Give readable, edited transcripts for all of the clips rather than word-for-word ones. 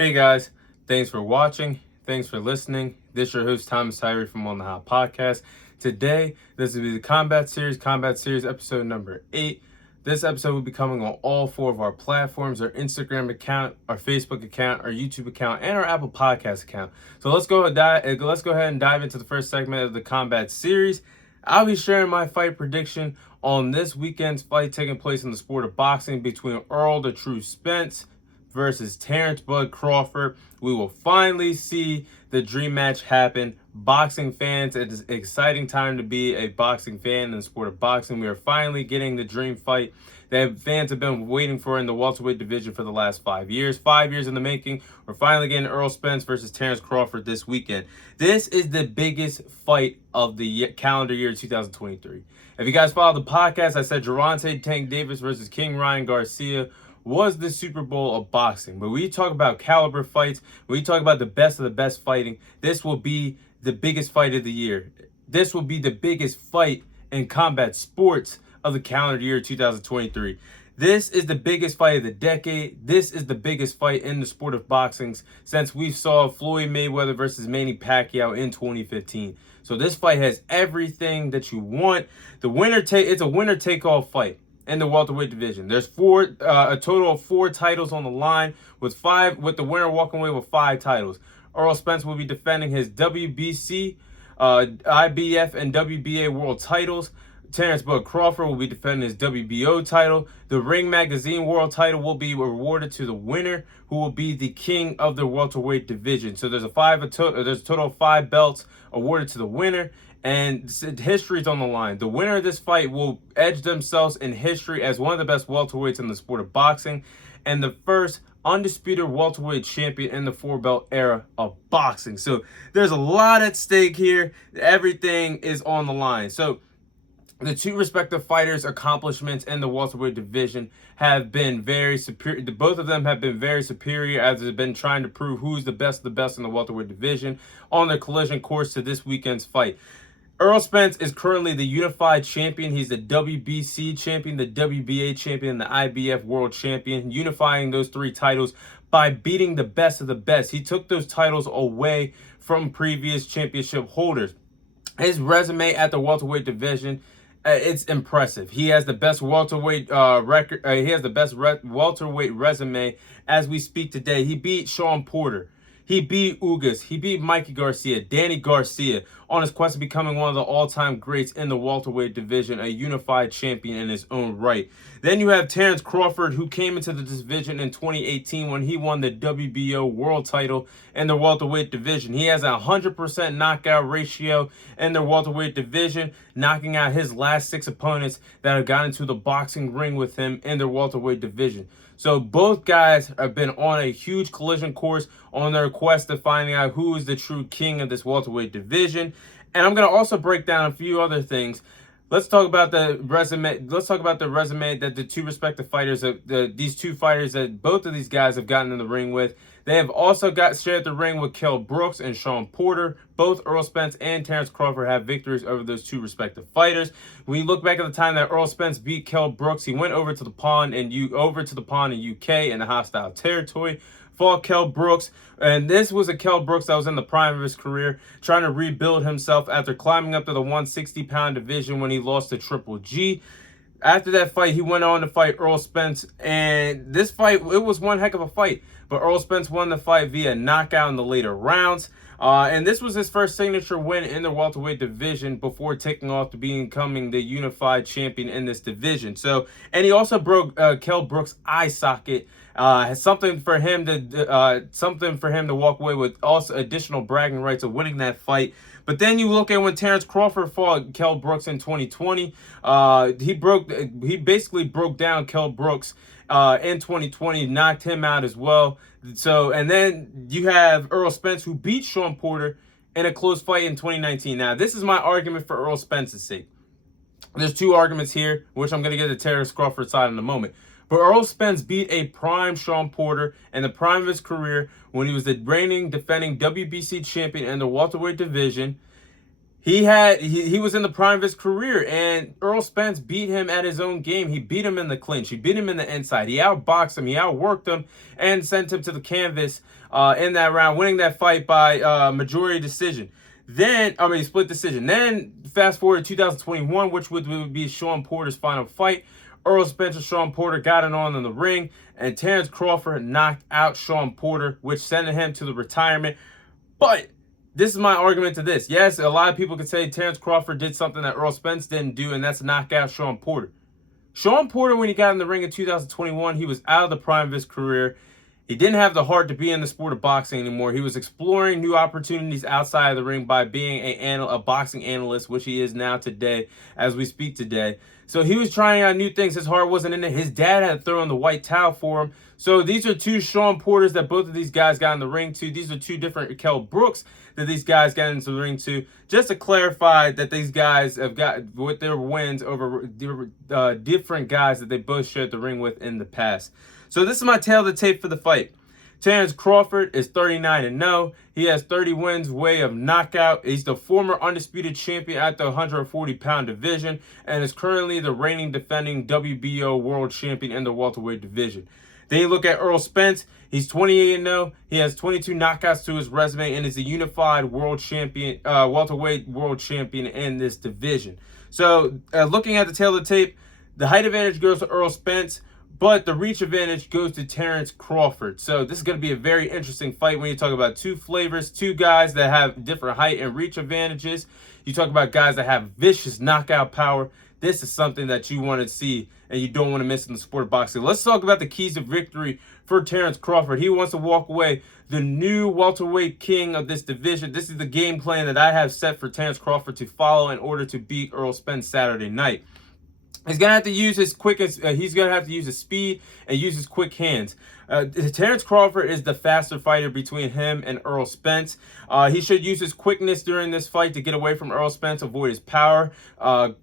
Hey guys, thanks for watching. Thanks for listening. This is your host Thomas Tyree from On the Hot Podcast. Today, this will be the Combat Series episode number 8. This episode will be coming on all 4 of our platforms: our Instagram account, our Facebook account, our YouTube account, and our Apple Podcast account. So let's go ahead and dive into the first segment of the Combat Series. I'll be sharing my fight prediction on this weekend's fight taking place in the sport of boxing between Errol the True Spence versus Terrance Bud Crawford. We will finally see the dream match happen. Boxing fans, it is an exciting time to be a boxing fan in the sport of boxing. We are finally getting the dream fight that fans have been waiting for in the welterweight division for the last 5 years. 5 years in the making. We're finally getting Errol Spence versus Terrance Crawford this weekend. This is the biggest fight of the calendar year 2023. If you guys follow the podcast, I said Gervonta Tank Davis versus King Ryan Garcia was the Super Bowl of boxing. But when you talk about caliber fights, when you talk about the best of the best fighting, this will be the biggest fight of the year. This will be the biggest fight in combat sports of the calendar year 2023. This is the biggest fight of the decade. This is the biggest fight in the sport of boxing since we saw Floyd Mayweather versus Manny Pacquiao in 2015. So this fight has everything that you want. It's a winner take all fight in the welterweight division. There's a total of 4 titles on the line, with the winner walking away with 5 titles. Errol Spence will be defending his WBC, IBF, and WBA world titles. Terrance Bud Crawford will be defending his WBO title. The Ring Magazine world title will be awarded to the winner, who will be the king of the welterweight division. So there's a total of 5 belts awarded to the winner. And history's on the line. The winner of this fight will edge themselves in history as one of the best welterweights in the sport of boxing and the first undisputed welterweight champion in the 4-belt era of boxing. So there's a lot at stake here. Everything is on the line. So the 2 respective fighters' accomplishments in the welterweight division have been very superior. Both of them have been very superior as they've been trying to prove who's the best of the best in the welterweight division on their collision course to this weekend's fight. Errol Spence is currently the unified champion. He's the WBC champion, the WBA champion, the IBF world champion, unifying those 3 titles by beating the best of the best. He took those titles away from previous championship holders. His resume at the welterweight division, it's impressive. He has the best welterweight record. He has the best welterweight resume as we speak today. He beat Sean Porter. He beat Ugas. He beat Mikey Garcia, Danny Garcia, on his quest to becoming one of the all-time greats in the welterweight division, a unified champion in his own right. Then you have Terrance Crawford, who came into the division in 2018 when he won the WBO world title in the welterweight division. He has a 100% knockout ratio in the welterweight division, knocking out his last 6 opponents that have gotten into the boxing ring with him in the welterweight division. So both guys have been on a huge collision course on their quest to finding out who is the true king of this welterweight division. And I'm going to also break down a few other things. Let's talk about the resume. Let's talk about the resume that the 2 respective fighters, these 2 fighters that both of these guys have gotten in the ring with. They have also shared the ring with Kell Brooks and Sean Porter. Both Errol Spence and Terrance Crawford have victories over those 2 respective fighters. When you look back at the time that Errol Spence beat Kell Brooks, he went over to the pond in UK in a hostile territory, fought Kell Brooks, and this was a Kell Brooks that was in the prime of his career, trying to rebuild himself after climbing up to the 160-pound division when he lost to Triple G. After that fight, he went on to fight Errol Spence, and this fight, it was one heck of a fight, but Errol Spence won the fight via knockout in the later rounds. And this was his first signature win in the welterweight division before taking off to becoming the unified champion in this division. So, and he also broke Kell Brooks' eye socket. Something for him to walk away with, also additional bragging rights of winning that fight. But then you look at when Terrance Crawford fought Kell Brooks in 2020. He basically broke down Kell Brooks in 2020, knocked him out as well. So, and then you have Errol Spence, who beat Sean Porter in a close fight in 2019. Now, this is my argument for Errol Spence's sake. There's 2 arguments here, which I'm going to get to Terrance Crawford's side in a moment. But Errol Spence beat a prime Sean Porter in the prime of his career when he was the reigning defending WBC champion in the welterweight division. He was in the prime of his career, and Errol Spence beat him at his own game. He beat him in the clinch. He beat him in the inside. He outboxed him. He outworked him and sent him to the canvas in that round, winning that fight by majority decision. Split decision. Then fast forward to 2021, which would be Sean Porter's final fight. Errol Spence and Sean Porter got it on in the ring, and Terrance Crawford knocked out Sean Porter, which sent him to the retirement. But this is my argument to this. Yes, a lot of people could say Terrance Crawford did something that Errol Spence didn't do, and that's knock out Sean Porter. Sean Porter, when he got in the ring in 2021, he was out of the prime of his career. He didn't have the heart to be in the sport of boxing anymore. He was exploring new opportunities outside of the ring by being a boxing analyst, which he is now today, as we speak today. So he was trying out new things. His heart wasn't in it. His dad had thrown the white towel for him. So these are two Sean Porters that both of these guys got in the ring to. These are two different Kell Brooks that these guys got into the ring to. Just to clarify that these guys have got with their wins over different guys that they both shared the ring with in the past. So this is my tail of the tape for the fight. Terrance Crawford is 39-0. He has 30 wins way of knockout. He's the former undisputed champion at the 140-pound division and is currently the reigning defending WBO world champion in the welterweight division. Then you look at Errol Spence. He's 28-0. He has 22 knockouts to his resume and is the unified world champion, welterweight world champion in this division. So looking at the tail of the tape, the height advantage goes to Errol Spence, but the reach advantage goes to Terrance Crawford. So this is going to be a very interesting fight when you talk about two flavors, two guys that have different height and reach advantages. You talk about guys that have vicious knockout power. This is something that you want to see and you don't want to miss in the sport of boxing. Let's talk about the keys of victory for Terrance Crawford. He wants to walk away the new welterweight king of this division. This is the game plan that I have set for Terrance Crawford to follow in order to beat Errol Spence Saturday night. He's going to have to use his he's going to have to use his speed and use his quick hands. Terrance Crawford is the faster fighter between him and Errol Spence. He should use his quickness during this fight to get away from Errol Spence, avoid his power,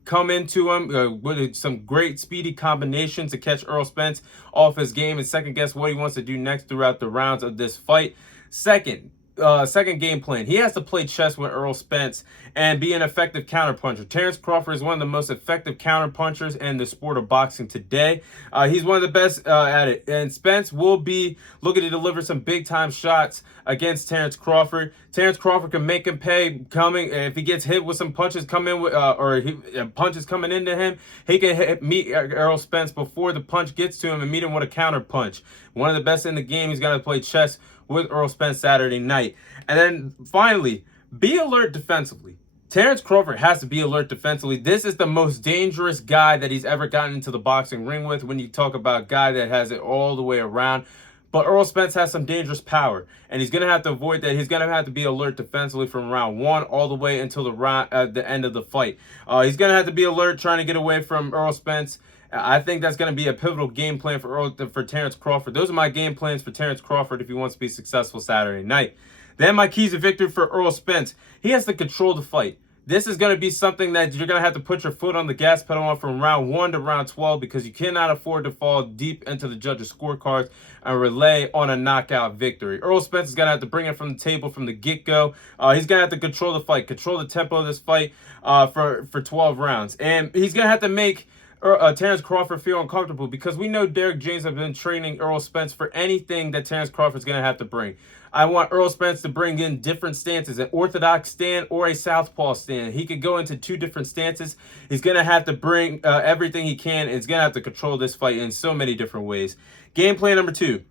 come into him with some great speedy combinations to catch Errol Spence off his game and second guess what he wants to do next throughout the rounds of this fight. Second game plan. He has to play chess with Errol Spence and be an effective counterpuncher. Terrance Crawford is one of the most effective counterpunchers in the sport of boxing today. He's one of the best at it. And Spence will be looking to deliver some big-time shots against Terrance Crawford. Terrance Crawford can make him pay if he gets hit with some punches punches coming into him. He can meet Errol Spence before the punch gets to him and meet him with a counter punch. One of the best in the game. He's got to play chess with Errol Spence Saturday night. And then finally, be alert defensively. Terrance Crawford has to be alert defensively. This is the most dangerous guy that he's ever gotten into the boxing ring with when you talk about a guy that has it all the way around. But Errol Spence has some dangerous power, and he's going to have to avoid that. He's going to have to be alert defensively from round one all the way until the end of the fight. He's going to have to be alert trying to get away from Errol Spence. I think that's going to be a pivotal game plan for Terrance Crawford. Those are my game plans for Terrance Crawford if he wants to be successful Saturday night. Then my keys of victory for Errol Spence. He has to control the fight. This is going to be something that you're going to have to put your foot on the gas pedal on from round 1 to round 12 because you cannot afford to fall deep into the judges' scorecards and rely on a knockout victory. Errol Spence is going to have to bring it from the table from the get-go. He's going to have to control the fight, control the tempo of this fight for 12 rounds. And he's going to have to make Terrance Crawford feel uncomfortable because we know Derrick James has been training Errol Spence for anything that Terrance Crawford's going to have to bring. I want Errol Spence to bring in different stances, an orthodox stand or a southpaw stand. He could go into 2 different stances. He's going to have to bring everything he can, and he's going to have to control this fight in so many different ways. Game plan number 2.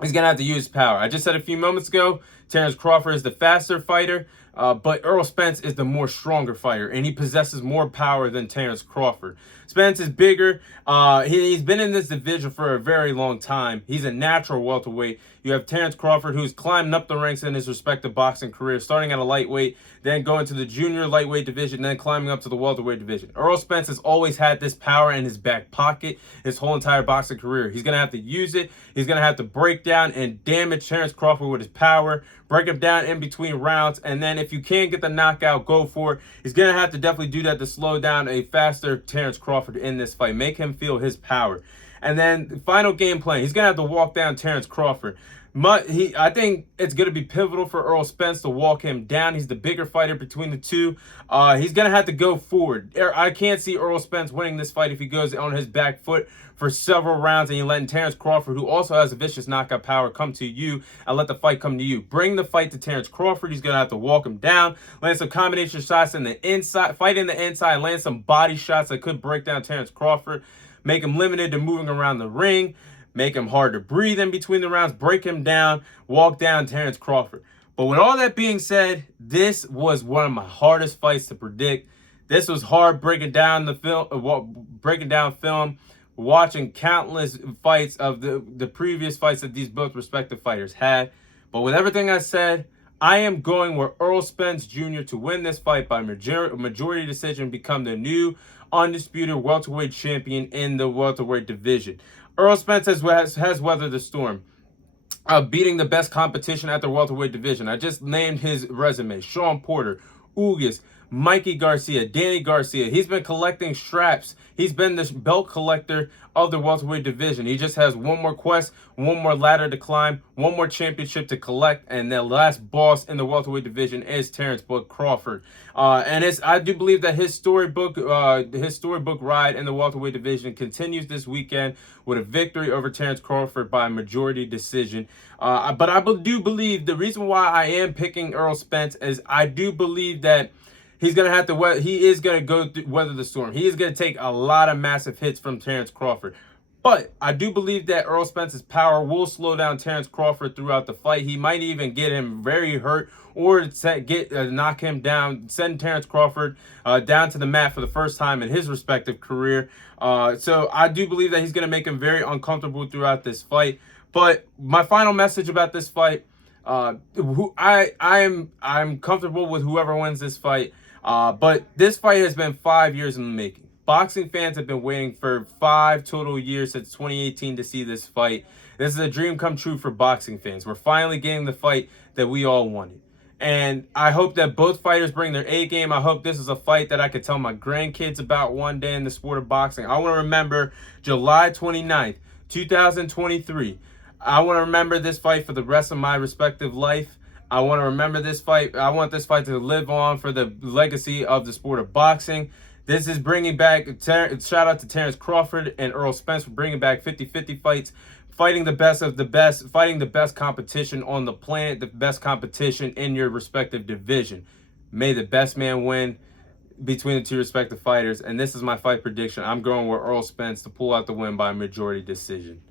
He's going to have to use power. I just said a few moments ago, Terrance Crawford is the faster fighter, but Errol Spence is the more stronger fighter, and he possesses more power than Terrance Crawford. Spence is bigger. He's been in this division for a very long time. He's a natural welterweight. You have Terrance Crawford, who's climbed up the ranks in his respective boxing career, starting at a lightweight, then going to the junior lightweight division, then climbing up to the welterweight division. Errol Spence has always had this power in his back pocket his whole entire boxing career. He's going to have to use it. He's going to have to break down and damage Terrance Crawford with his power, break him down in between rounds, and then if you can't get the knockout, go for it. He's going to have to definitely do that to slow down a faster Terrance Crawford in this fight. Make him feel his power. And then the final game plan, he's going to have to walk down Terrance Crawford. I think it's going to be pivotal for Errol Spence to walk him down. He's the bigger fighter between the two. He's going to have to go forward. I can't see Errol Spence winning this fight if he goes on his back foot for several rounds and you're letting Terrance Crawford, who also has a vicious knockout power, come to you and let the fight come to you. Bring the fight to Terrance Crawford. He's going to have to walk him down, land some combination shots in the inside, fight in the inside, land some body shots that could break down Terrance Crawford, make him limited to moving around the ring, make him hard to breathe in between the rounds, break him down, walk down Terrance Crawford. But with all that being said, this was one of my hardest fights to predict. This was hard breaking down the film, watching countless fights of the previous fights that these both respective fighters had. But with everything I said, I am going with Errol Spence Jr. to win this fight by majority decision, become the new undisputed welterweight champion in the welterweight division. Errol Spence has weathered the storm, beating the best competition at the welterweight division. I just named his resume: Sean Porter, Ugas, Mikey Garcia, Danny Garcia. He's been collecting straps. He's been the belt collector of the welterweight division. He just has one more quest, one more ladder to climb, one more championship to collect, and the last boss in the welterweight division is Terrance Crawford. I do believe that his storybook ride in the welterweight division continues this weekend with a victory over Terrance Crawford by majority decision. But I do believe the reason why I am picking Errol Spence is I do believe that he is going to weather the storm. He is going to take a lot of massive hits from Terrance Crawford. But I do believe that Errol Spence's power will slow down Terrance Crawford throughout the fight. He might even get him very hurt or knock him down, send Terrance Crawford down to the mat for the first time in his respective career. So I do believe that he's going to make him very uncomfortable throughout this fight. But my final message about this fight, I'm comfortable with whoever wins this fight. But this fight has been 5 years in the making. Boxing fans have been waiting for 5 total years since 2018 to see this fight. This is a dream come true for boxing fans. We're finally getting the fight that we all wanted. And I hope that both fighters bring their A game. I hope this is a fight that I could tell my grandkids about one day in the sport of boxing. I want to remember July 29th, 2023. I want to remember this fight for the rest of my respective life. I want to remember this fight. I want this fight to live on for the legacy of the sport of boxing. This is bringing back, shout out to Terrance Crawford and Errol Spence for bringing back 50-50 fights, fighting the best of the best, fighting the best competition on the planet, the best competition in your respective division. May the best man win between the two respective fighters. And this is my fight prediction. I'm going with Errol Spence to pull out the win by majority decision.